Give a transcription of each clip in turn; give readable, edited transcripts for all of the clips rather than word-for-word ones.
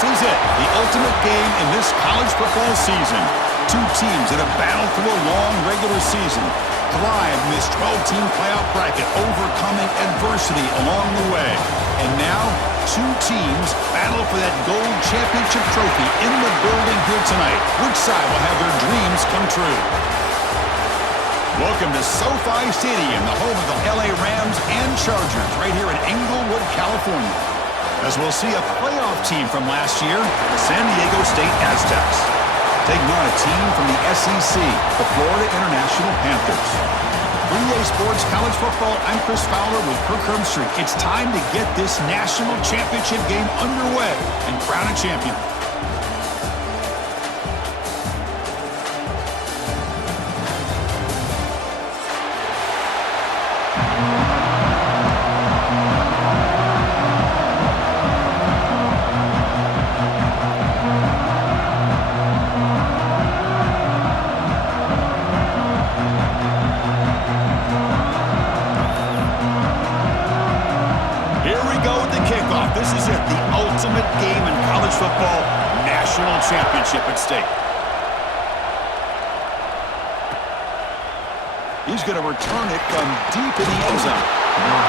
This is it, the ultimate game in this college football season. Two teams that have battled through a long regular season, thrived in this 12-team playoff bracket, overcoming adversity along the way. And now, two teams battle for that gold championship trophy in the building here tonight. Which side will have their dreams come true? Welcome to SoFi Stadium, the home of the LA Rams and Chargers, right here in Inglewood, California. As we'll see a playoff team from last year, the San Diego State Aztecs, taking on a team from the SEC, the Florida International Panthers. 3A Sports College Football, I'm Chris Fowler with Kirk Herbstreit. It's time to get this national championship game underway and crown a champion. This is it, the ultimate game in college football, national championship at stake. He's going to return it from deep in the end zone.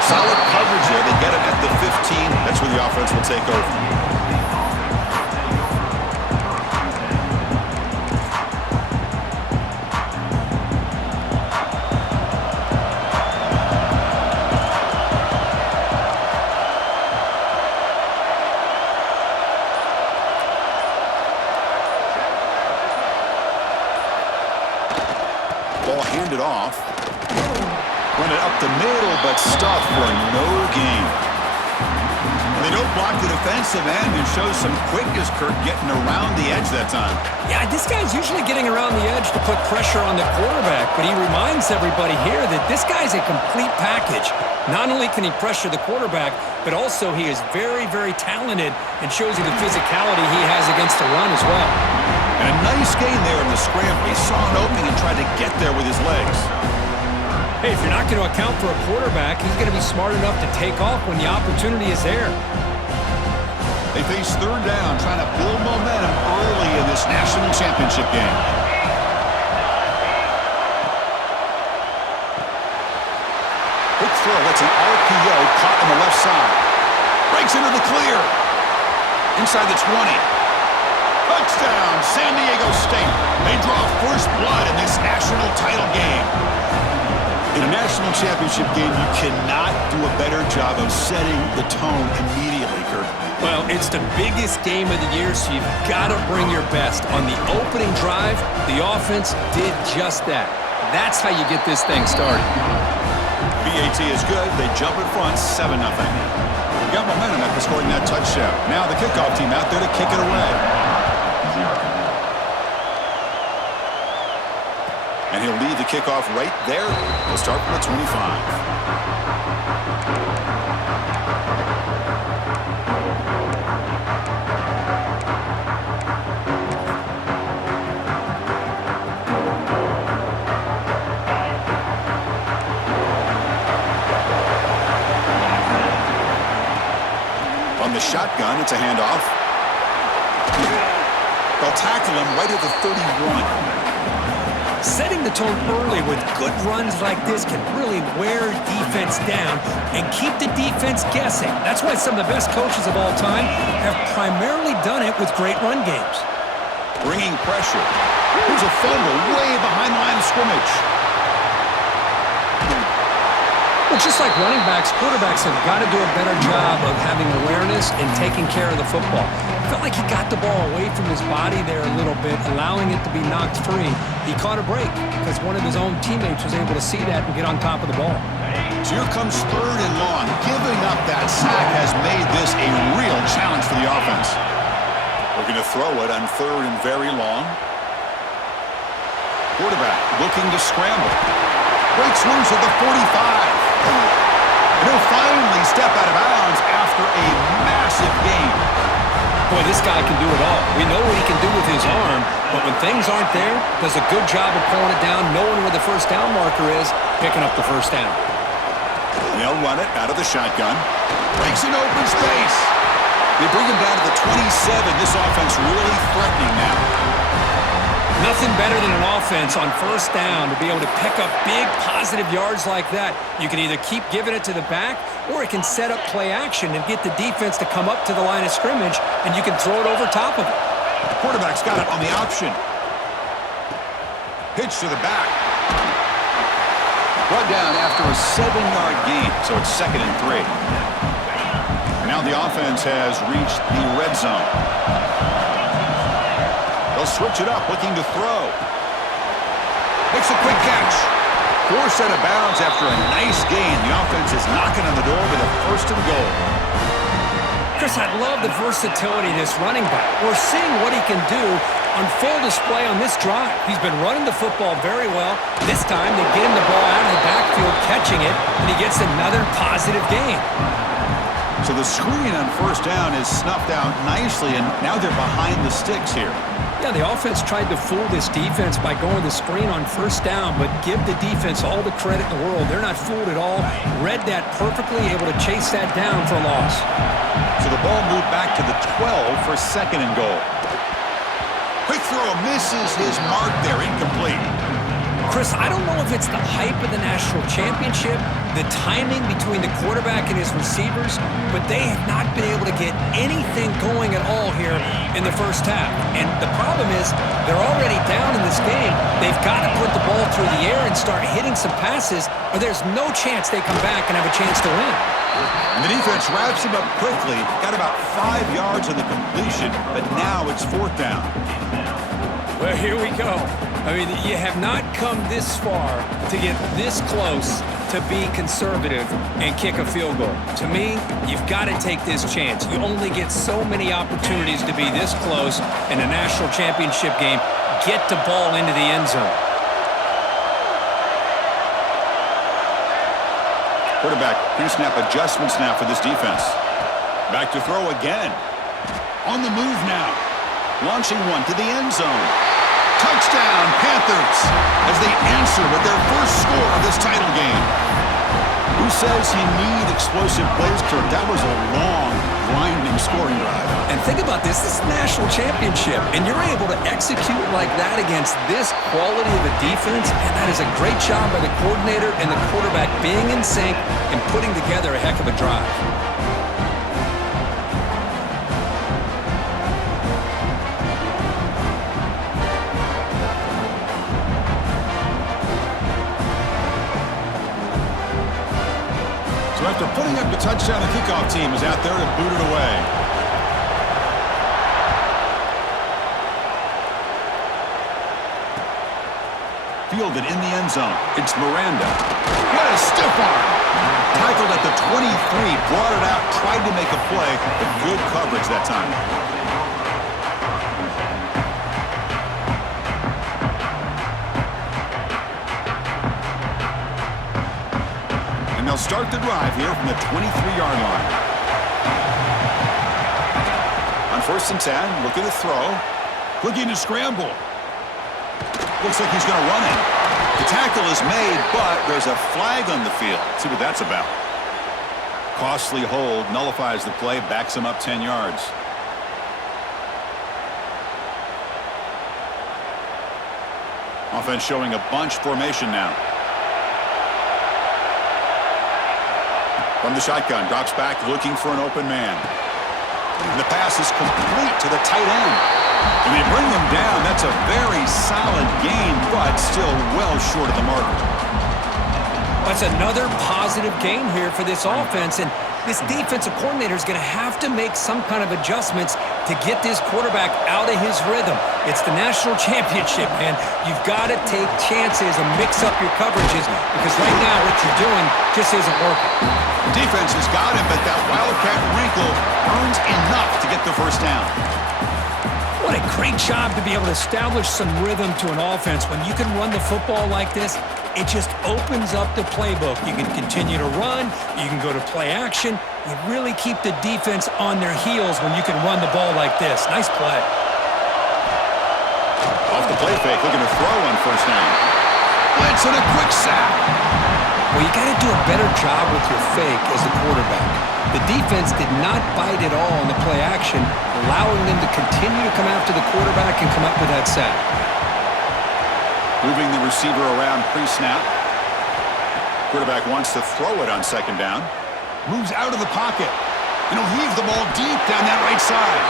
Solid coverage there. They get him at the 15. That's where the offense will take over. Ball handed off. Run it up the middle, but stuffed for no gain. They don't block the defensive end and show some quickness, Kirk, getting around the edge that time. Yeah, this guy's usually getting around the edge to put pressure on the quarterback, but he reminds everybody here that this guy's a complete package. Not only can he pressure the quarterback, but also he is very, very talented and shows you the physicality he has against the run as well. And a nice gain there in the scramble. He saw an opening and tried to get there with his legs. Hey, if you're not going to account for a quarterback, he's going to be smart enough to take off when the opportunity is there. They face third down, trying to build momentum early in this national championship game. Quick throw. That's an RPO caught on the left side. Breaks into the clear. Inside the 20. Touchdown, San Diego State. They draw first blood in this national title game. In a national championship game, you cannot do a better job of setting the tone immediately, Kirk. Well, it's the biggest game of the year, so you've got to bring your best. On the opening drive, the offense did just that. That's how you get this thing started. BAT is good. They jump in front, 7-0. Got momentum after scoring that touchdown. Now the kickoff team out there to kick it away. And he'll lead the kickoff right there. He'll start from the 25. On the shotgun, it's a handoff. They'll tackle him right at the 31. Setting the tone early with good runs like this can really wear defense down and keep the defense guessing. That's why some of the best coaches of all time have primarily done it with great run games. Bringing pressure. Here's a fumble way behind the line of scrimmage. Well, just like running backs, quarterbacks have got to do a better job of having awareness and taking care of the football. I felt like he got the ball away from his body there a little bit, allowing it to be knocked free. He caught a break because one of his own teammates was able to see that and get on top of the ball. So here comes third and long. Giving up that sack has made this a real challenge for the offense. Looking to throw it on third and very long. Quarterback looking to scramble. Breaks loose at the 45. And he'll finally step out of bounds after a massive gain. Boy, this guy can do it all. We know what he can do with his arm, but when things aren't there, does a good job of pulling it down, knowing where the first down marker is, picking up the first down. They'll run it out of the shotgun. Breaks an open space. They bring him down to the 27. 7. This offense really threatening now. Nothing better than an offense on first down to be able to pick up big positive yards like that. You can either keep giving it to the back, or it can set up play action and get the defense to come up to the line of scrimmage, and you can throw it over top of it. The quarterback's got it on the option. Pitch to the back. Brought down after a 7-yard gain, so it's 2nd and 3. Now the offense has reached the red zone. They'll switch it up, looking to throw. Makes a quick catch. Forced out of bounds after a nice gain. The offense is knocking on the door with a 1st and goal. Chris, I love the versatility of this running back. We're seeing what he can do on full display on this drive. He's been running the football very well. This time, they get him the ball out of the backfield, catching it, and he gets another positive gain. So the screen on first down is snuffed out nicely, and now they're behind the sticks here. Yeah, the offense tried to fool this defense by going the screen on first down, but give the defense all the credit in the world. They're not fooled at all. Read that perfectly, able to chase that down for a loss. So the ball moved back to the 12 for 2nd and goal. Quick throw misses his mark there, incomplete. Chris, I don't know if it's the hype of the national championship, the timing between the quarterback and his receivers, but they have not been able to get anything going at all here in the first half. And the problem is they're already down in this game. They've got to put the ball through the air and start hitting some passes, or there's no chance they come back and have a chance to win. And the defense wraps him up quickly. Got about 5 yards on the completion, but now it's 4th down. Well, here we go. I mean, you have not come this far to get this close to be conservative and kick a field goal. To me, you've got to take this chance. You only get so many opportunities to be this close in a national championship game. Get the ball into the end zone. Quarterback, pre-snap adjustments now for this defense. Back to throw again. On the move now. Launching one to the end zone. Touchdown, Panthers, as they answer with their first score of this title game. Who says you need explosive plays, Kirk? That was a long, grinding scoring drive. And think about this. This is a national championship, and you're able to execute like that against this quality of a defense, and that is a great job by the coordinator and the quarterback being in sync and putting together a heck of a drive. So after putting up the touchdown, the kickoff team is out there to boot it away. Fielded in the end zone. It's Miranda. What a stiff arm. Tackled at the 23, brought it out, tried to make a play, but good coverage that time. And they'll start the drive here from the 23-yard line. On 1st and 10, look at the throw. Looking to scramble. Looks like he's going to run it. The tackle is made, but there's a flag on the field. Let's see what that's about. Costly hold, nullifies the play, backs him up 10 yards. Offense showing a bunch formation now. From the shotgun, drops back, looking for an open man. And the pass is complete to the tight end. And they bring him down. That's a very solid gain, but still well short of the mark. That's another positive game here for this offense, and this defensive coordinator is going to have to make some kind of adjustments to get this quarterback out of his rhythm. It's the national championship, man. You've got to take chances and mix up your coverages, because right now what you're doing just isn't working. Defense has got him, but that Wildcat wrinkle earns enough to get the first down. What a great job to be able to establish some rhythm to an offense. When you can run the football like this, it just opens up the playbook. You can continue to run. You can go to play action. You really keep the defense on their heels when you can run the ball like this. Nice play. Off the play fake, looking to throw on first down. Blitz and a quick sack. Well, you got to do a better job with your fake as the quarterback. The defense did not bite at all in the play action, allowing them to continue to come after the quarterback and come up with that sack. Moving the receiver around pre-snap. Quarterback wants to throw it on second down. Moves out of the pocket. And he'll heave the ball deep down that right side.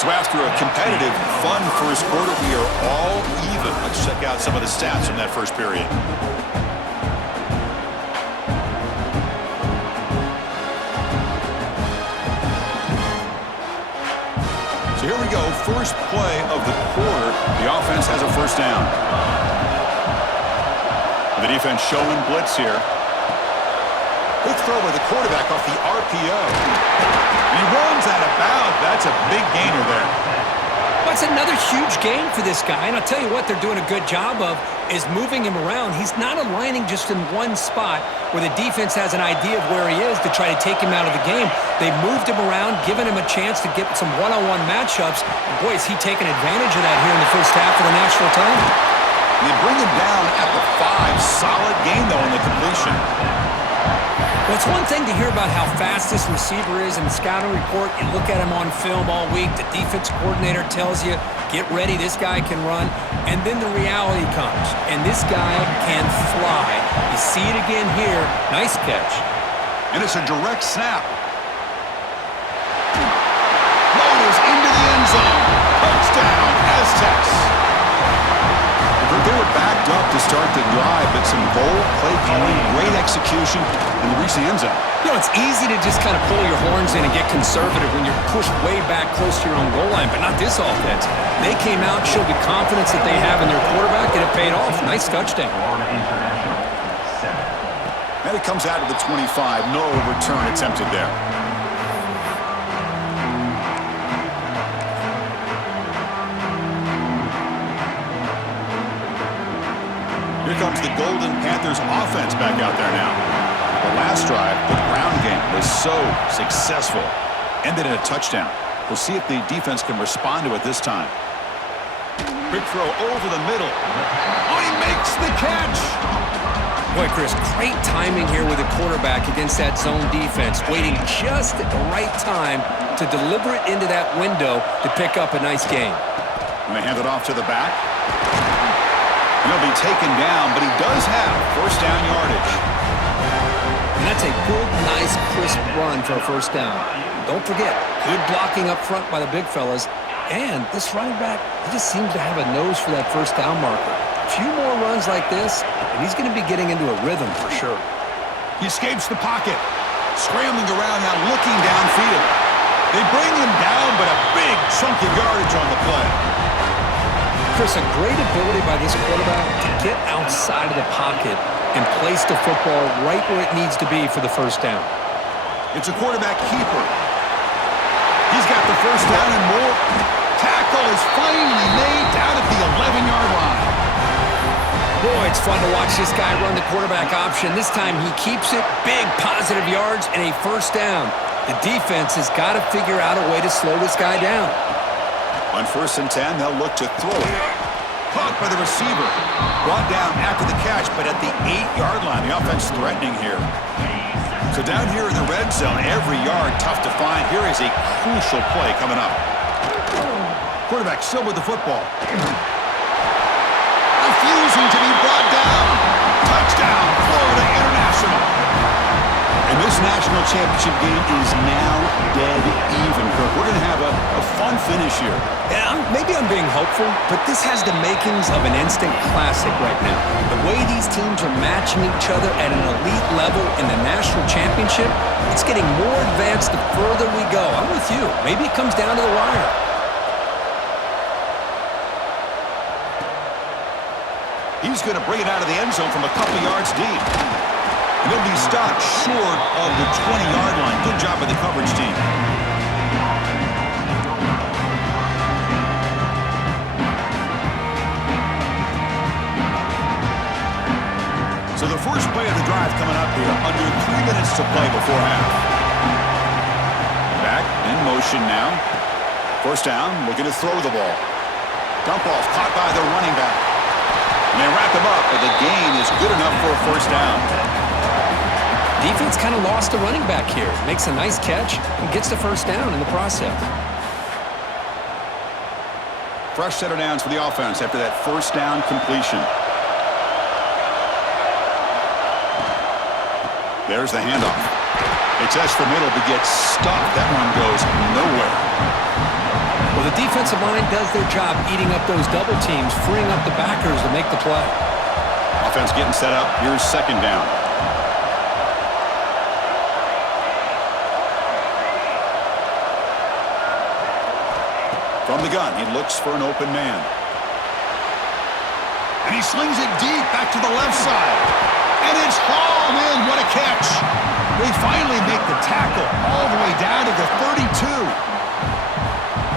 So after a competitive, fun first quarter, we are all even. Let's check out some of the stats from that first period. So here we go. First play of the quarter. The offense has a first down. The defense showing blitz here. Quick throw by the quarterback off the RPO. He runs out of bounds. That's a big gainer there. That's another huge gain for this guy. And I'll tell you what they're doing a good job of is moving him around. He's not aligning just in one spot where the defense has an idea of where he is to try to take him out of the game. They've moved him around, given him a chance to get some one-on-one matchups. And boy, is he taking advantage of that here in the first half of the national title. They bring him down at the 5. Solid gain, though, on the completion. Well, it's one thing to hear about how fast this receiver is in the scouting report. You look at him on film all week. The defense coordinator tells you, get ready, this guy can run. And then the reality comes, and this guy can fly. You see it again here. Nice catch. And it's a direct snap. Motors into the end zone. Touchdown, Aztecs. They were backed up to start the drive, but some bold play calling, great execution, and they reached the end zone. You know, it's easy to just kind of pull your horns in and get conservative when you're pushed way back close to your own goal line, but not this offense. They came out, showed the confidence that they have in their quarterback, and it paid off. Nice touchdown. And it comes out of the 25. No return attempted there. Here comes the Golden Panthers offense back out there now. The last drive, the ground game, was so successful. Ended in a touchdown. We'll see if the defense can respond to it this time. Quick throw over the middle. Oh, he makes the catch! Boy, Chris, great timing here with the quarterback against that zone defense, waiting just at the right time to deliver it into that window to pick up a nice gain. And they hand it off to the back. And he'll be taken down, but he does have first down yardage. And that's a good, nice, crisp run for a first down. Don't forget, good blocking up front by the big fellas. And this running back, he just seems to have a nose for that first down marker. A few more runs like this, and he's going to be getting into a rhythm for sure. He escapes the pocket. Scrambling around now, looking downfield. They bring him down, but a big chunk of yardage on the play. Chris, a great ability by this quarterback to get outside of the pocket and place the football right where it needs to be for the first down. It's a quarterback keeper. He's got the first down and more. Tackle is finally made down at the 11-yard line. Boy, it's fun to watch this guy run the quarterback option. This time he keeps it, big positive yards, and a first down. The defense has got to figure out a way to slow this guy down. On 1st and 10, they'll look to throw it. Caught by the receiver. Brought down after the catch, but at the 8-yard line. The offense threatening here. So down here in the red zone, every yard tough to find. Here is a crucial play coming up. Quarterback still with the football. Refusing to be brought down. Touchdown, Florida International. And this national championship game is now dead even, Kirk. We're going to have a fun finish here. Yeah, maybe I'm being hopeful, but this has the makings of an instant classic right now. The way these teams are matching each other at an elite level in the national championship, it's getting more advanced the further we go. I'm with you. Maybe it comes down to the wire. He's going to bring it out of the end zone from a couple yards deep. And he'll be stopped short of the 20-yard line. Good job by the coverage team. So the first play of the drive coming up here, under 3 minutes to play before half. Back in motion now. First down, looking to throw the ball. Dump ball's caught by the running back. And they wrap him up, but the gain is good enough for a first down. Defense kind of lost the running back here. Makes a nice catch and gets the first down in the process. Fresh set of downs for the offense after that first down completion. There's the handoff. They test the middle but get stuffed. That one goes nowhere. Well, the defensive line does their job eating up those double teams, freeing up the backers to make the play. Offense getting set up. Here's second down. From the gun, he looks for an open man. And he slings it deep back to the left side. And it's hauled in. What a catch. They finally make the tackle all the way down to the 32.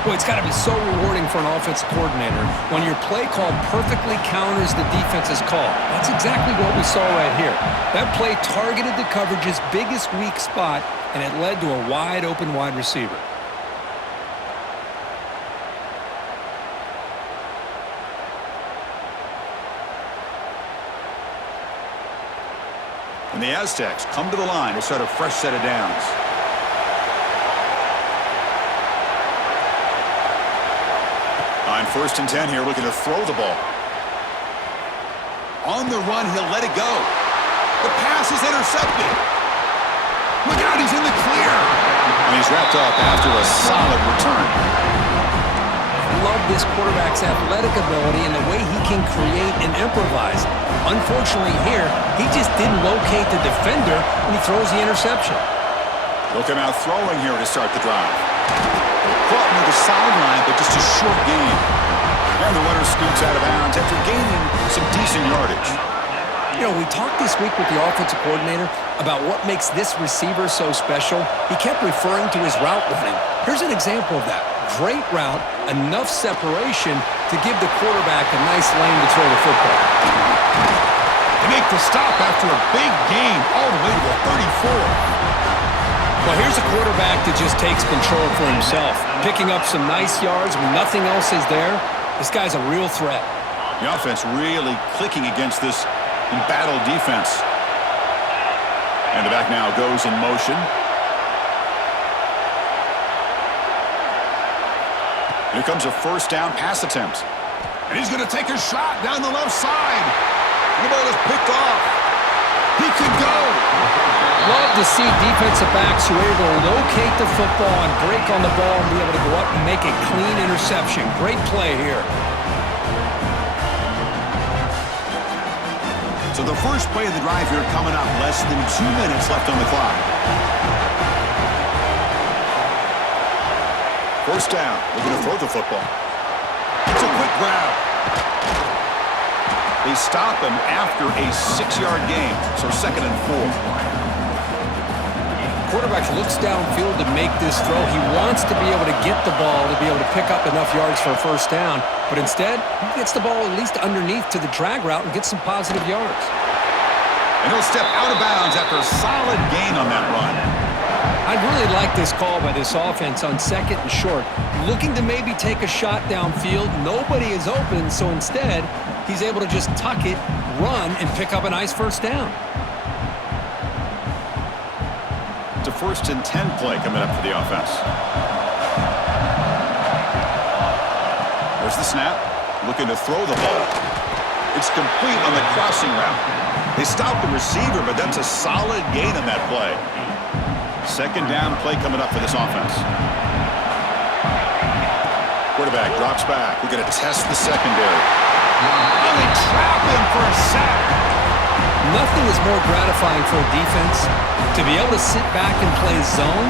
Boy, it's got to be so rewarding for an offensive coordinator when your play call perfectly counters the defense's call. That's exactly what we saw right here. That play targeted the coverage's biggest weak spot, and it led to a wide-open wide receiver. And the Aztecs come to the line to start a fresh set of downs. On 1st and 10 here, looking to throw the ball. On the run, he'll let it go. The pass is intercepted. Look out, he's in the clear. And he's wrapped up after a solid return. I love this quarterback's athletic ability and the way he can create and improvise. Unfortunately here, he just didn't locate the defender and he throws the interception. They'll come out throwing here to start the drive. Caught near the sideline, but just a short gain. And the runner scoots out of bounds after gaining some decent yardage. You know, we talked this week with the offensive coordinator about what makes this receiver so special. He kept referring to his route running. Here's an example of that. Great route, enough separation to give the quarterback a nice lane to throw the football. They make the stop after a big gain all the way to the 34. Well, here's a quarterback that just takes control for himself, picking up some nice yards when nothing else is there. This guy's a real threat. The offense really clicking against this embattled defense. And the back now goes in motion. Here comes a first down pass attempt. And he's going to take a shot down the left side. The ball is picked off. He could go. Love to see defensive backs who are able to locate the football and break on the ball and be able to go up and make a clean interception. Great play here. So the first play of the drive here coming up. Less than 2 minutes left on the clock. First down. They're going to throw the football. It's a quick grab. They stop him after a 6-yard gain. So 2nd and 4. Quarterback looks downfield to make this throw. He wants to be able to get the ball to be able to pick up enough yards for a first down. But instead, he gets the ball at least underneath to the drag route and gets some positive yards. And he'll step out of bounds after a solid gain on that run. I really like this call by this offense on 2nd and short. Looking to maybe take a shot downfield. Nobody is open, so instead, he's able to just tuck it, run, and pick up a nice first down. It's a 1st and 10 play coming up for the offense. There's the snap. Looking to throw the ball. It's complete on the crossing route. They stop the receiver, but that's a solid gain on that play. 2nd down play coming up for this offense. Quarterback drops back. We're going to test the secondary. And they trap him for a sack. Nothing is more gratifying for a defense to be able to sit back and play zone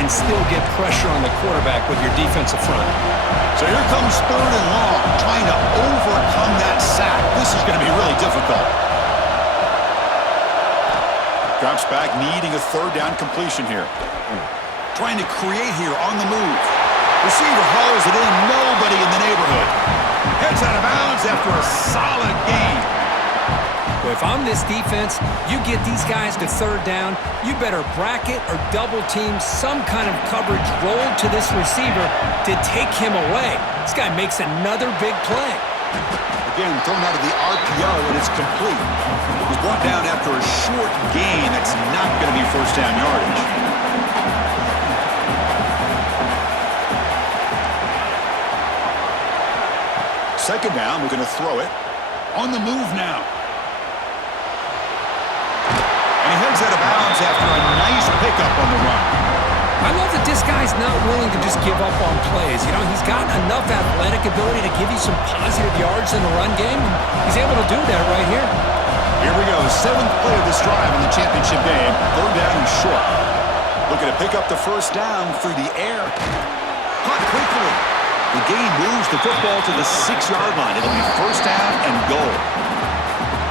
and still get pressure on the quarterback with your defensive front. So here comes 3rd and long, trying to overcome that sack. This is going to be really difficult. Drops back, needing a 3rd down completion here. Trying to create here on the move. Receiver hauls it in, nobody in the neighborhood. Heads out of bounds after a solid gain. Well, if I'm this defense, you get these guys to third down, you better bracket or double team some kind of coverage roll to this receiver to take him away. This guy makes another big play. Again, thrown out of the RPO, and it's complete. It was brought down after a short gain. That's not going to be first down yardage. Second down, we're going to throw it. On the move now. And he heads out of bounds after a nice pickup on the run. I love that this guy's not willing to just give up on plays. You know, he's got enough athletic ability to give you some positive yards in the run game, and he's able to do that right here. Here we go, 7th play of this drive in the championship game. Third down and short. Looking to pick up the first down through the air. Caught quickly. The game moves the football to the 6-yard line. It'll be first down and goal.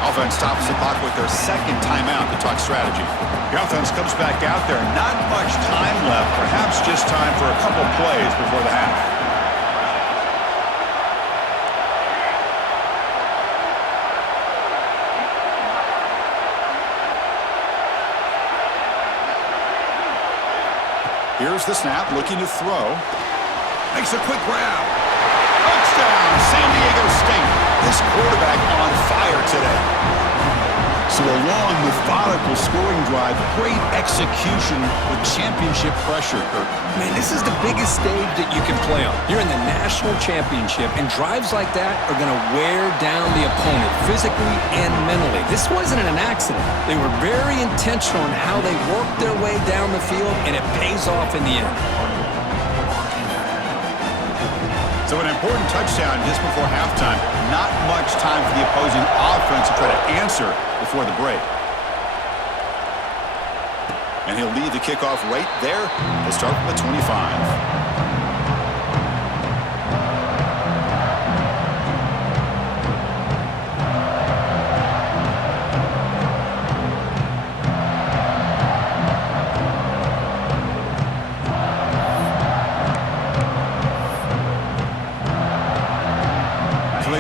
Offense stops the clock with their second timeout to talk strategy. The offense comes back out there. Not much time left. Perhaps just time for a couple plays before the half. Here's the snap, looking to throw. Makes a quick grab. Touchdown, San Diego State. This quarterback on fire today. So a long, methodical scoring drive. Great execution with championship pressure, Kurt. Man, this is the biggest stage that you can play on. You're in the national championship, and drives like that are going to wear down the opponent physically and mentally. This wasn't an accident. They were very intentional in how they worked their way down the field, and it pays off in the end. So an important touchdown just before halftime. Not much time for the opposing offense to try to answer before the break. And he'll lead the kickoff right there to start from the 25.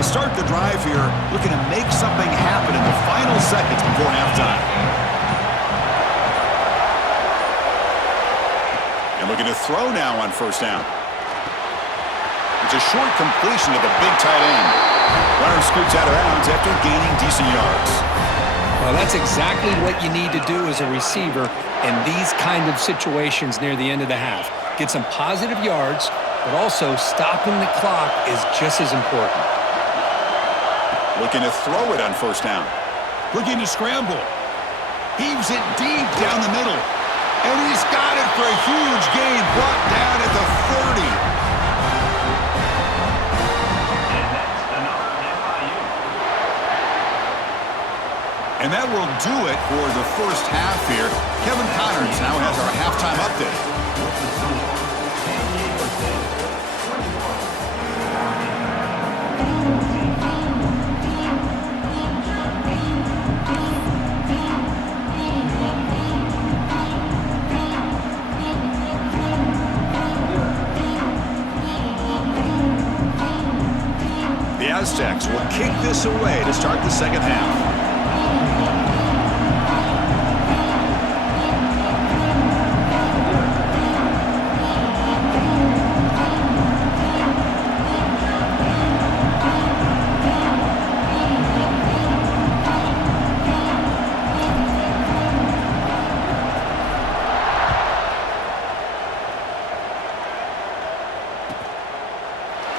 Start the drive here, looking to make something happen in the final seconds before halftime. And looking to throw now on first down. It's a short completion to the big tight end. Runner scoots out of bounds after gaining decent yards. Well, that's exactly what you need to do as a receiver in these kind of situations near the end of the half. Get some positive yards, but also stopping the clock is just as important. Looking to throw it on first down. Looking to scramble. Heaves it deep down the middle. And he's got it for a huge gain. Brought down at the 30. And that will do it for the first half here. Kevin Connors now has our halftime update. The Aztecs will kick this away to start the second half.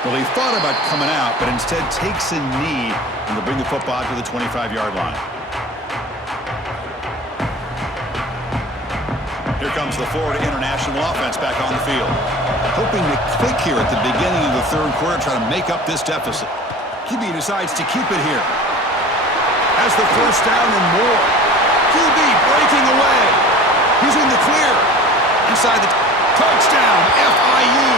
Well, he thought about coming out, but instead takes a knee and will bring the football to the 25-yard line. Here comes the Florida International offense back on the field. Hoping to click here at the beginning of the third quarter, try to make up this deficit. QB decides to keep it here. Has the first down and more. QB breaking away. He's in the clear. Inside the touchdown, FIU.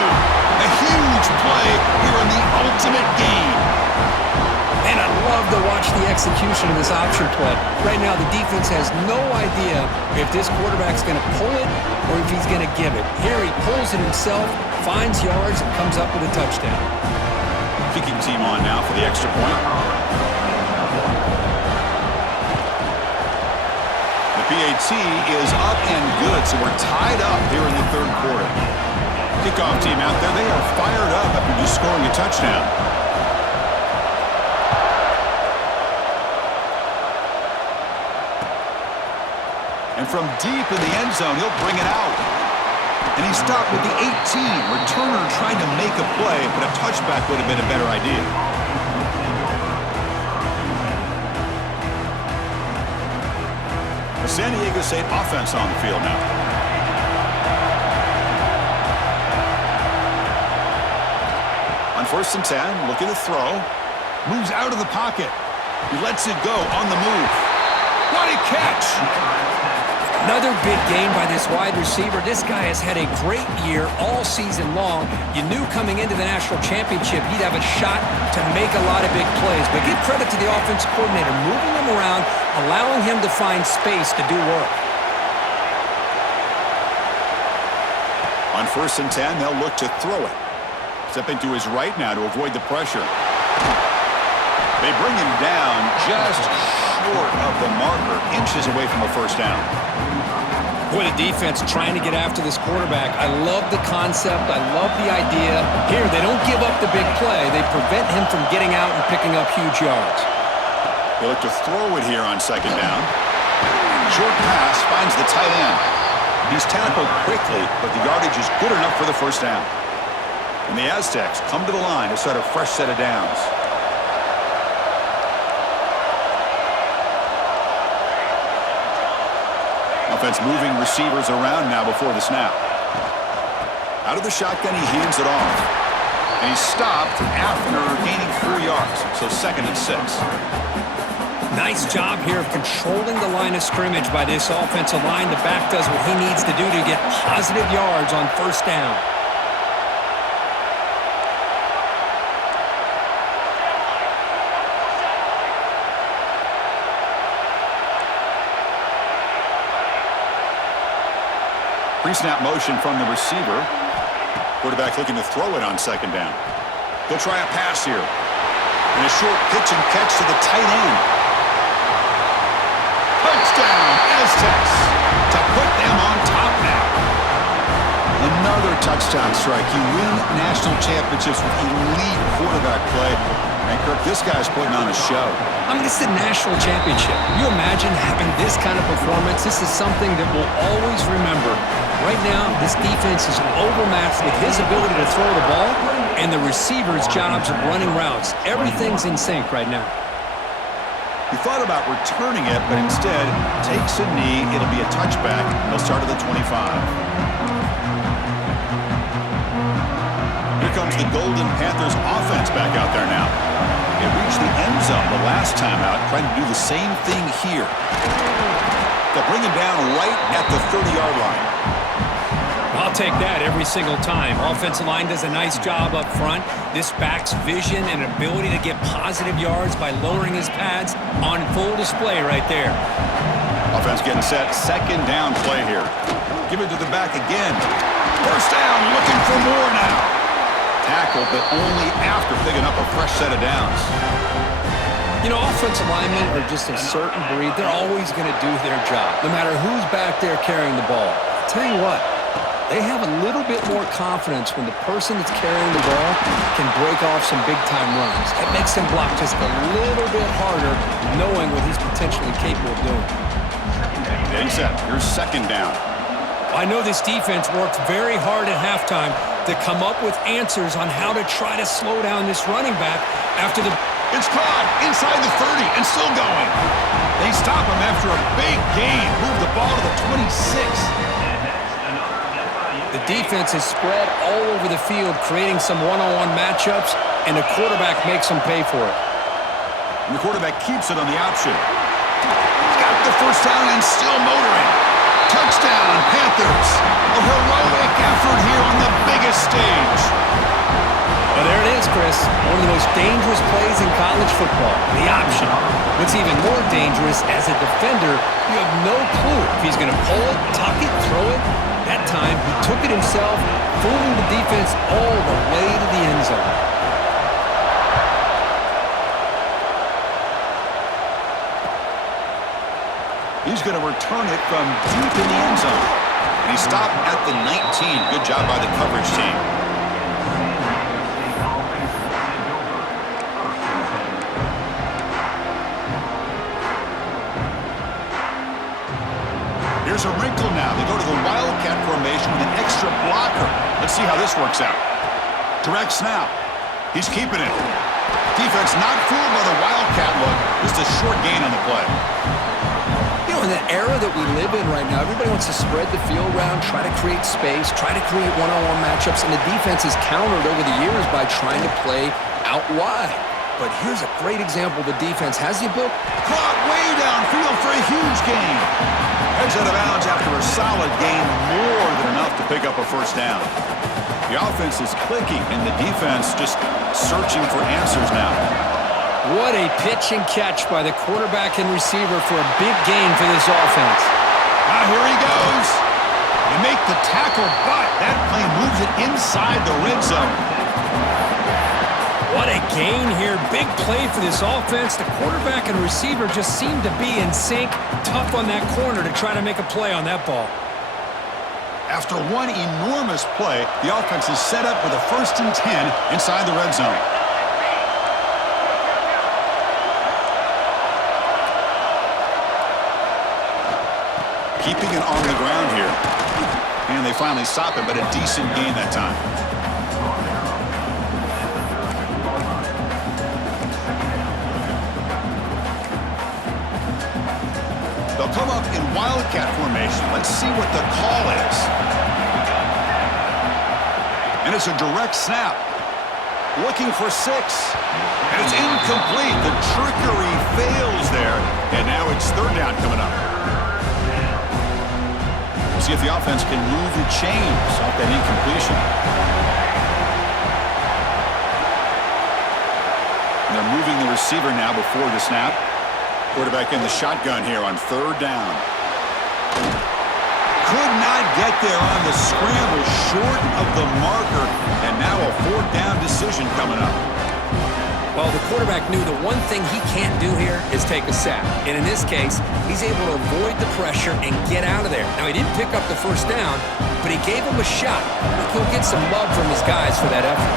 A huge play here in the ultimate game. And I love to watch the execution of this option play. Right now, the defense has no idea if this quarterback's going to pull it or if he's going to give it. Here he pulls it himself, finds yards, and comes up with a touchdown. Kicking team on now for the extra point. PAT is up and good, so we're tied up here in the third quarter. Kickoff team out there, they are fired up after just scoring a touchdown. And from deep in the end zone, he'll bring it out. And he stopped with the 18. Returner trying to make a play, but a touchback would have been a better idea. The San Diego State offense on the field now. On 1st and 10, looking to throw. Moves out of the pocket. He lets it go on the move. What a catch! Another big game by this wide receiver. This guy has had a great year all season long. You knew coming into the national championship he'd have a shot to make a lot of big plays. But give credit to the offensive coordinator, moving him around, allowing him to find space to do work. On 1st and 10, they'll look to throw it. Stepping to his right now to avoid the pressure. They bring him down just short of the marker, inches away from a first down. Boy, the defense trying to get after this quarterback. I love the concept. I love the idea. Here, they don't give up the big play. They prevent him from getting out and picking up huge yards. They look to throw it here on 2nd down. Short pass finds the tight end. He's tackled quickly, but the yardage is good enough for the first down. And the Aztecs come to the line to start a fresh set of downs. Offense moving receivers around now before the snap. Out of the shotgun, he hands it off. And he's stopped after gaining 4 yards, so 2nd and 6. Nice job here of controlling the line of scrimmage by this offensive line. The back does what he needs to do to get positive yards on 1st down. Pre-snap motion from the receiver. Quarterback looking to throw it on 2nd down. He'll try a pass here. And a short pitch and catch to the tight end. Touchdown, Aztecs, to put them on top now. Another touchdown strike. You win national championships with elite quarterback play. And Kirk, this guy's putting on a show. I mean, this is a national championship. You imagine having this kind of performance? This is something that we'll always remember. Right now, this defense is overmatched with his ability to throw the ball and the receivers' jobs of running routes. Everything's in sync right now. He thought about returning it, but instead takes a knee. It'll be a touchback. They'll start at the 25. Here comes the Golden Panthers offense back out there now. They reached the end zone the last time out, trying to do the same thing here. They'll bring him down right at the 30-yard line. I'll take that every single time. Offensive line does a nice job up front. This back's vision and ability to get positive yards by lowering his pads on full display right there. Offense getting set. 2nd down play here. Give it to the back again. 1st down, looking for more now. Tackled, but only after picking up a fresh set of downs. You know, offensive linemen are just a certain breed. They're always going to do their job, no matter who's back there carrying the ball. I'll tell you what, they have a little bit more confidence when the person that's carrying the ball can break off some big-time runs. That makes them block just a little bit harder, knowing what he's potentially capable of doing. Getting set. Here's 2nd down. I know this defense worked very hard at halftime to come up with answers on how to try to slow down this running back after the... It's caught inside the 30 and still going. They stop him after a big gain. Move the ball to the 26. The defense is spread all over the field, creating some one-on-one matchups, and the quarterback makes them pay for it. And the quarterback keeps it on the option. He's got the 1st down and still motoring. Touchdown, Panthers. A heroic effort here on the biggest stage. Well, there it is, Chris. One of the most dangerous plays in college football, the option. What's even more dangerous, as a defender, you have no clue if he's going to pull it, tuck it, throw it. That time, he took it himself, fooling the defense all the way to the end zone. He's going to return it from deep in the end zone. And he stopped at the 19. Good job by the coverage team. Here's a wrinkle now. They go to the Wildcat formation with an extra blocker. Let's see how this works out. Direct snap. He's keeping it. Defense not fooled by the Wildcat look. Just a short gain on the play. You know, in the era that we live in right now, everybody wants to spread the field around, try to create space, try to create one-on-one matchups, and the defense has countered over the years by trying to play out wide. But here's a great example. The defense has the ability. Caught way downfield for a huge gain. Heads out of bounds after a solid gain, more than enough to pick up a first down. The offense is clicking, and the defense just searching for answers now. What a pitch and catch by the quarterback and receiver for a big gain for this offense. Here he goes. They make the tackle, but that play moves it inside the red zone. What a gain here. Big play for this offense. The quarterback and receiver just seem to be in sync. Tough on that corner to try to make a play on that ball. After one enormous play, the offense is set up with a 1st and 10 inside the red zone. Keeping it on the ground here. And they finally stop it, but a decent gain that time. They'll come up in Wildcat formation. Let's see what the call is. And it's a direct snap. Looking for 6. And it's incomplete. The trickery fails there. And now it's 3rd down coming up. We'll see if the offense can move the chains off that incompletion. And they're moving the receiver now before the snap. Quarterback in the shotgun here on 3rd down. Could not get there on the scramble, short of the marker, and now a 4th down decision coming up. Well, the quarterback knew the one thing he can't do here is take a sack. And in this case, he's able to avoid the pressure and get out of there. Now, he didn't pick up the 1st down, but he gave him a shot. He'll get some love from his guys for that effort.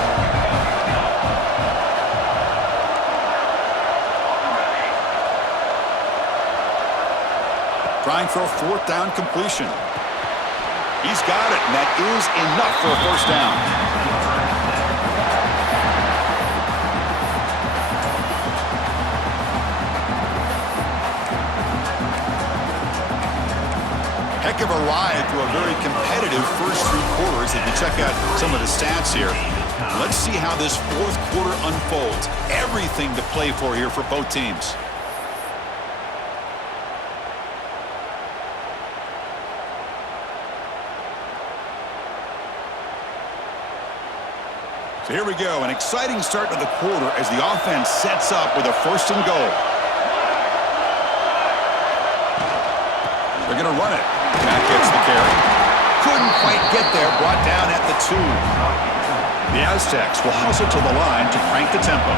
Trying for a 4th down completion. He's got it, and that is enough for a 1st down. Heck of a ride through a very competitive first 3 quarters. If you check out some of the stats here, let's see how this 4th quarter unfolds. Everything to play for here for both teams. So here we go, an exciting start to the quarter as the offense sets up with a 1st and goal. They're going to run it. Matt gets the carry. Couldn't quite get there, brought down at the 2. The Aztecs will hustle to the line to crank the tempo.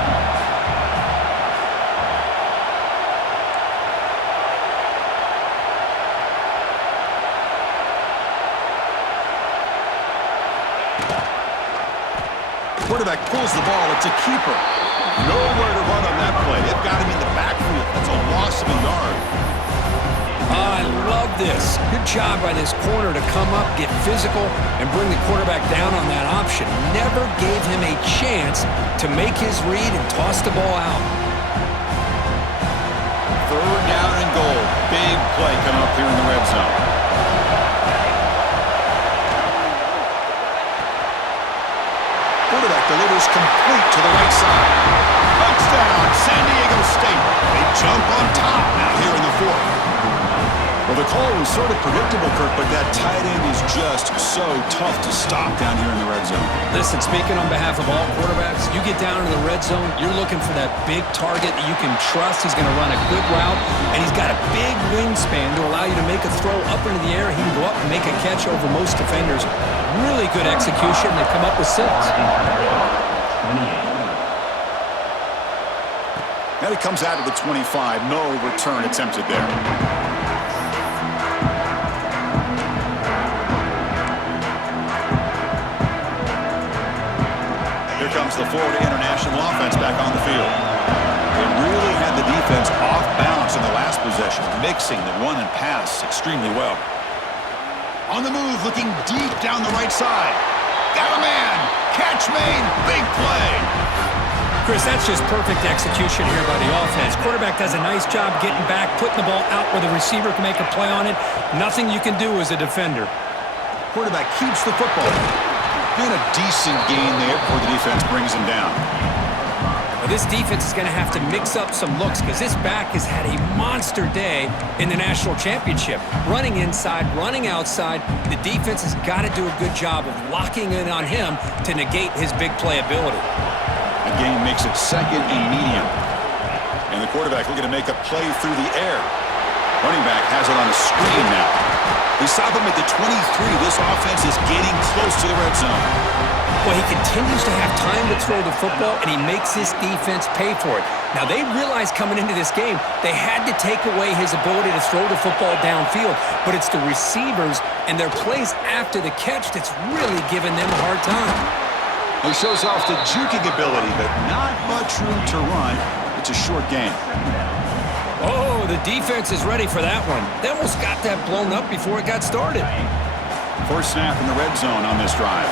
Quarterback pulls the ball. It's a keeper. Nowhere to run on that play. They've got him in the backfield. That's a loss of a yard. I love this. Good job by this corner to come up, get physical, and bring the quarterback down on that option. Never gave him a chance to make his read and toss the ball out. 3rd down and goal. Big play coming up here in the red zone. Quarterback delivers complete to the right side. Touchdown, San Diego State. They jump on top now here in the 4th. Well, the call was sort of predictable, Kirk, but that tight end is just so tough to stop down here in the red zone. Listen, speaking on behalf of all quarterbacks, you get down into the red zone, you're looking for that big target that you can trust. He's going to run a good route, and he's got a big wingspan to allow you to make a throw up into the air. He can go up and make a catch over most defenders. Really good execution. They come up with 6. Now he comes out of the 25. No return attempted there. the Florida International offense back on the field. They really had the defense off balance in the last possession, mixing the run and pass extremely well. On the move, looking deep down the right side. Got a man. Catch made. Big play. Chris, that's just perfect execution here by the offense. Quarterback does a nice job getting back, putting the ball out where the receiver can make a play on it. Nothing you can do as a defender. Quarterback keeps the football. Doing a decent gain there before the defense brings him down. Well, this defense is going to have to mix up some looks because this back has had a monster day in the national championship. Running inside, running outside. The defense has got to do a good job of locking in on him to negate his big play ability. The game makes it second and medium. And the quarterback looking to make a play through the air. Running back has it on a screen now. They stop him at the 23. This offense is getting close to the red zone. Well, he continues to have time to throw the football, and he makes this defense pay for it. Now, they realized coming into this game they had to take away his ability to throw the football downfield, but it's the receivers and their plays after the catch that's really giving them a hard time. He shows off the juking ability, but not much room to run. It's a short game. Oh, the defense is ready for that one. They almost got that blown up before it got started. First snap in the red zone on this drive.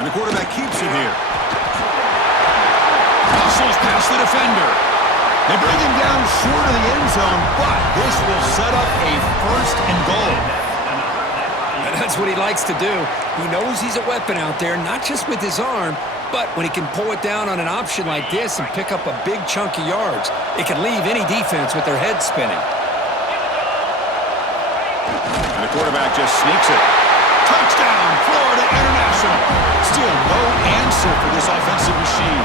And the quarterback keeps it here. Hustles past the defender. They bring him down short of the end zone, but this will set up a first and goal. That's what he likes to do. He knows he's a weapon out there, not just with his arm, but when he can pull it down on an option like this and pick up a big chunk of yards, it can leave any defense with their head spinning. And the quarterback just sneaks it. Touchdown, Florida International. Still no answer for this offensive machine.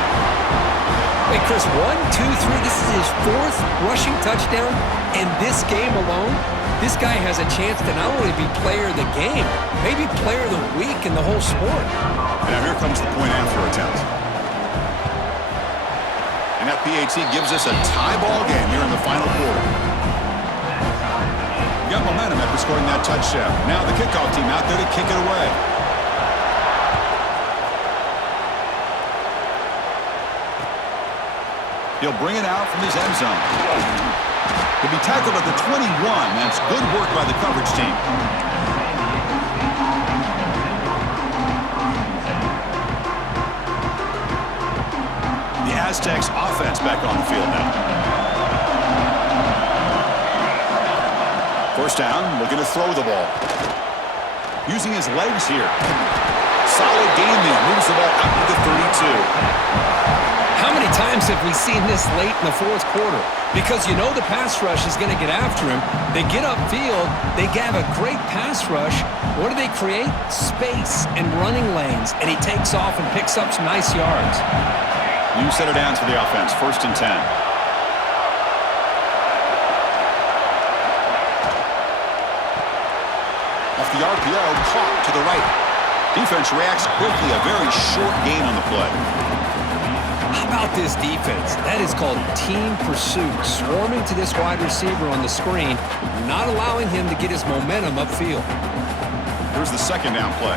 Hey, Chris, 1, 2, 3. This is his 4th rushing touchdown in this game alone. This guy has a chance to not only be player of the game, maybe player of the week in the whole sport. Now here comes the point after attempt. And that PAT gives us a tie ball game here in the final quarter. Got momentum after scoring that touchdown. Now the kickoff team out there to kick it away. He'll bring it out from his end zone. He'll be tackled at the 21. That's good work by the coverage team. The Aztecs offense back on the field now. First down, looking to throw the ball. Using his legs here. Solid game there. Moves the ball out to the 32. How many times have we seen this late in the 4th quarter? Because you know the pass rush is going to get after him. They get upfield. They have a great pass rush. What do they create? Space and running lanes. And he takes off and picks up some nice yards. New center downs for the offense. First and 10. Off the RPO, caught to the right. Defense reacts quickly. A very short gain on the play. How about this defense? That is called team pursuit. Swarming to this wide receiver on the screen, not allowing him to get his momentum upfield. Here's the second down play.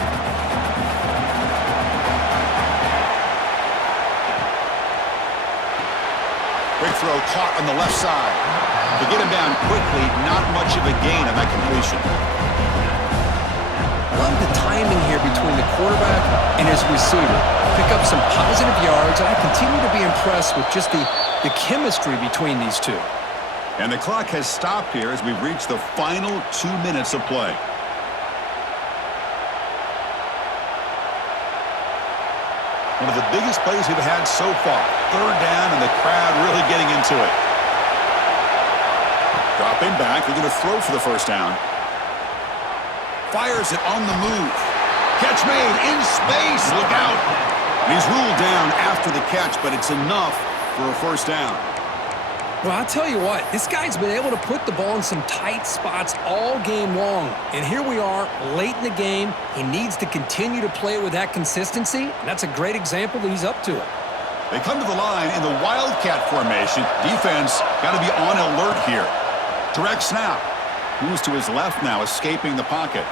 Quick throw caught on the left side. To get him down quickly, not much of a gain on that completion. Love the timing here between the quarterback and his receiver. Pick up some positive yards, and I continue to be impressed with just the chemistry between these two. And the clock has stopped here as we've reached the final 2 minutes of play. One of the biggest plays we've had so far. Third down, and the crowd really getting into it. Dropping back, they're going to throw for the first down. Fires it on the move. Catch made in space. Look out. And he's ruled down after the catch, but it's enough for a first down. Well, I'll tell you what, this guy's been able to put the ball in some tight spots all game long. And here we are, late in the game. He needs to continue to play with that consistency, and that's a great example that he's up to it. They come to the line in the Wildcat formation. Defense got to be on alert here. Direct snap. Moves to his left now, escaping the pocket.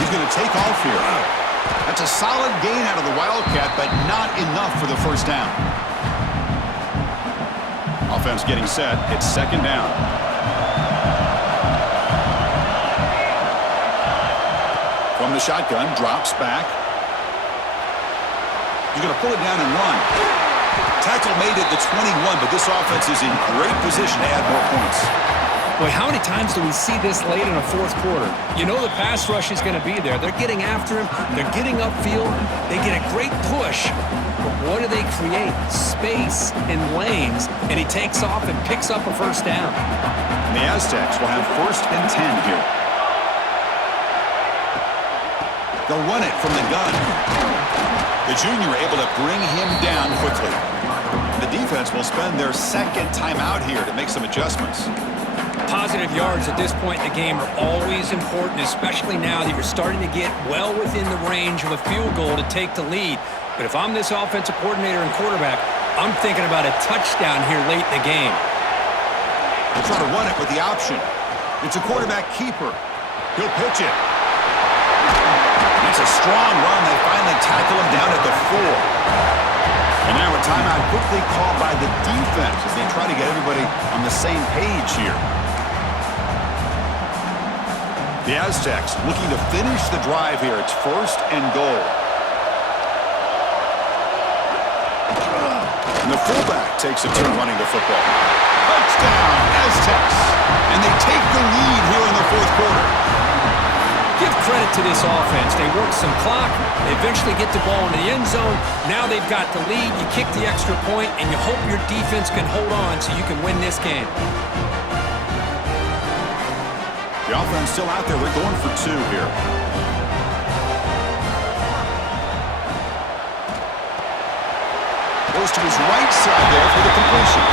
He's going to take off here. That's a solid gain out of the Wildcat, but not enough for the first down. Offense getting set. It's second down. From the shotgun, drops back. He's going to pull it down and run. Tackle made at the 21, but this offense is in great position to add more points. Boy, how many times do we see this late in a fourth quarter? You know the pass rush is going to be there. They're getting after him. They're getting upfield. They get a great push. But what do they create? Space and lanes. And he takes off and picks up a first down. And the Aztecs will have 1st and 10 here. They'll run it from the gun. The junior able to bring him down quickly. The defense will spend their second timeout here to make some adjustments. Positive yards at this point in the game are always important, especially now that you're starting to get well within the range of a field goal to take the lead. But if I'm this offensive coordinator and quarterback, I'm thinking about a touchdown here late in the game. They'll try to run it with the option. It's a quarterback keeper. He'll pitch it. It's a strong run. They finally tackle him down at the 4. And now a timeout quickly called by the defense as they try to get everybody on the same page here. The Aztecs looking to finish the drive here. It's 1st and goal. And the fullback takes a turn running the football. Touchdown, Aztecs. And they take the lead here in the fourth quarter. Give credit to this offense. They work some clock. They eventually get the ball in the end zone. Now they've got the lead. You kick the extra point, and you hope your defense can hold on so you can win this game. The offense still out there. They're going for 2 here. Goes to his right side there for the completion.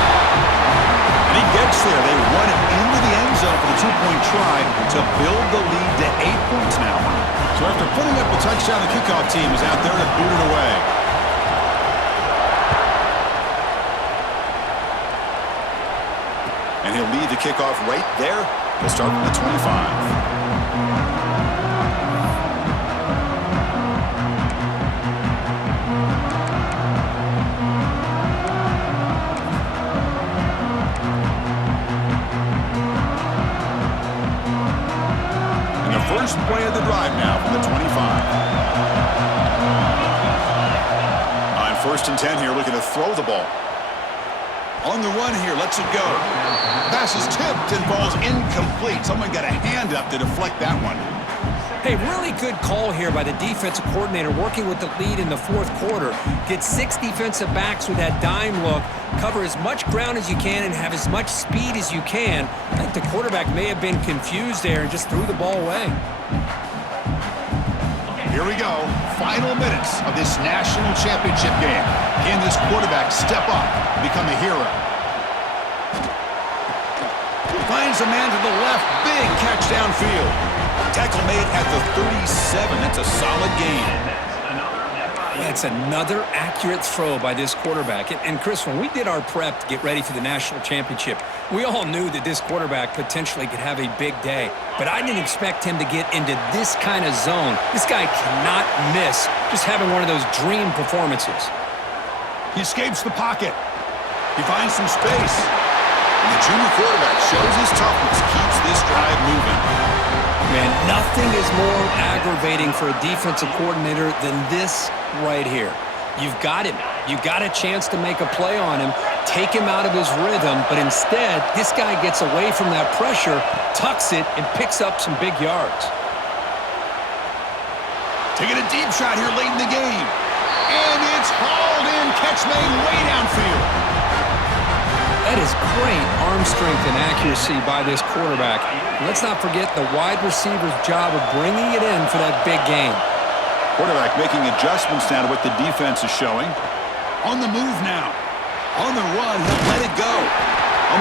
And he gets there. They run it into the end zone for the 2-point try to build the lead to 8 points now. So after putting up a touchdown, the kickoff team is out there to boot it away. And he'll lead the kickoff right there. They'll start from the 25. First play of the drive now from the 25. On 1st and 10 here, looking to throw the ball. On the run here, lets it go. Pass is tipped and falls incomplete. Someone got a hand up to deflect that one. Hey, really good call here by the defensive coordinator working with the lead in the fourth quarter. Get 6 defensive backs with that dime look. Cover as much ground as you can and have as much speed as you can. I think the quarterback may have been confused there and just threw the ball away. Here we go. Final minutes of this national championship game. Can this quarterback step up and become a hero? Finds a man to the left. Big catch downfield. Tackle made at the 37. That's a solid gain. That's another accurate throw by this quarterback. And Chris, when we did our prep to get ready for the national championship, we all knew that this quarterback potentially could have a big day. But I didn't expect him to get into this kind of zone. This guy cannot miss just having one of those dream performances. He escapes the pocket. He finds some space. And the junior quarterback shows his toughness, keeps this drive moving. Man, nothing is more aggravating for a defensive coordinator than this right here. You've got him. You got a chance to make a play on him, take him out of his rhythm, but instead, this guy gets away from that pressure, tucks it, and picks up some big yards. Taking a deep shot here late in the game. And it's hauled in. Catch made way downfield. That is great arm strength and accuracy by this quarterback. Let's not forget the wide receiver's job of bringing it in for that big game. Quarterback making adjustments now to what the defense is showing. On the move now. On the run, he'll let it go.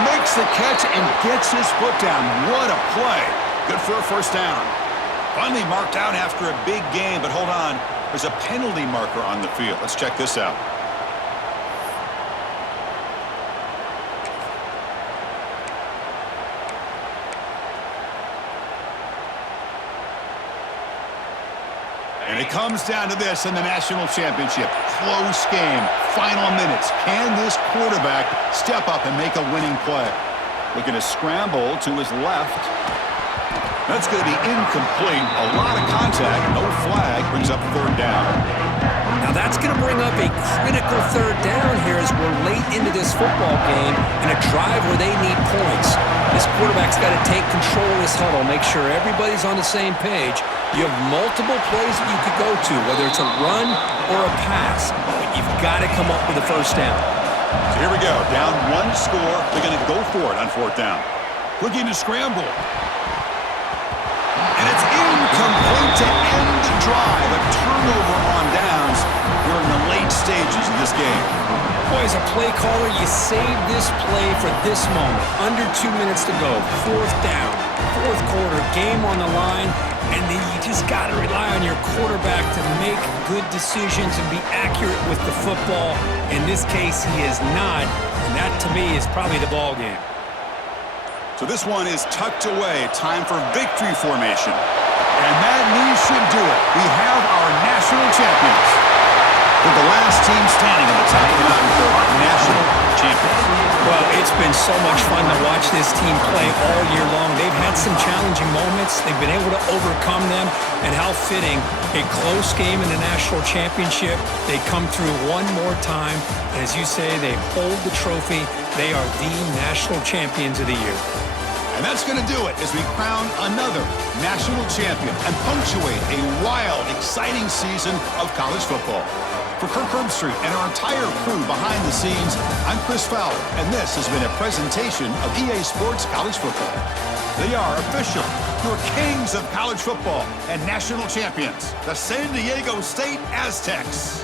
Makes the catch and gets his foot down. What a play. Good for a first down. Finally marked out after a big game, but hold on. There's a penalty marker on the field. Let's check this out. And it comes down to this in the national championship. Close game, final minutes. Can this quarterback step up and make a winning play? Looking to scramble to his left. That's going to be incomplete. A lot of contact. No flag. Brings up third down. Now that's going to bring up a critical third down here as we're late into this football game in a drive where they need points. This quarterback's got to take control of this huddle, make sure everybody's on the same page. You have multiple plays that you could go to, whether it's a run or a pass. But you've got to come up with a first down. So here we go. Down one score. They're going to go for it on fourth down. Looking to scramble. And it's incomplete to end the drive. A turnover on downs. We're in the late stages of this game. Boy, as a play caller, you save this play for this moment. Under 2 minutes to go. Fourth down. Fourth quarter. Game on the line. And then you just got to rely on your quarterback to make good decisions and be accurate with the football. In this case, he is not. And that, to me, is probably the ball game. So this one is tucked away. Time for victory formation. And that knee should do it. We have our national champions. With the last team standing on the top of the mountain for national champions. Well, it's been so much fun to watch this team play all year long. They've had some challenging moments. They've been able to overcome them. And how fitting, a close game in the national championship. They come through one more time. And as you say, they hold the trophy. They are the national champions of the year. And that's going to do it as we crown another national champion and punctuate a wild, exciting season of college football. For Kirk Herbstreit and our entire crew behind the scenes, I'm Chris Fowler, and this has been a presentation of EA Sports College Football. They are official, your kings of college football and national champions, the San Diego State Aztecs.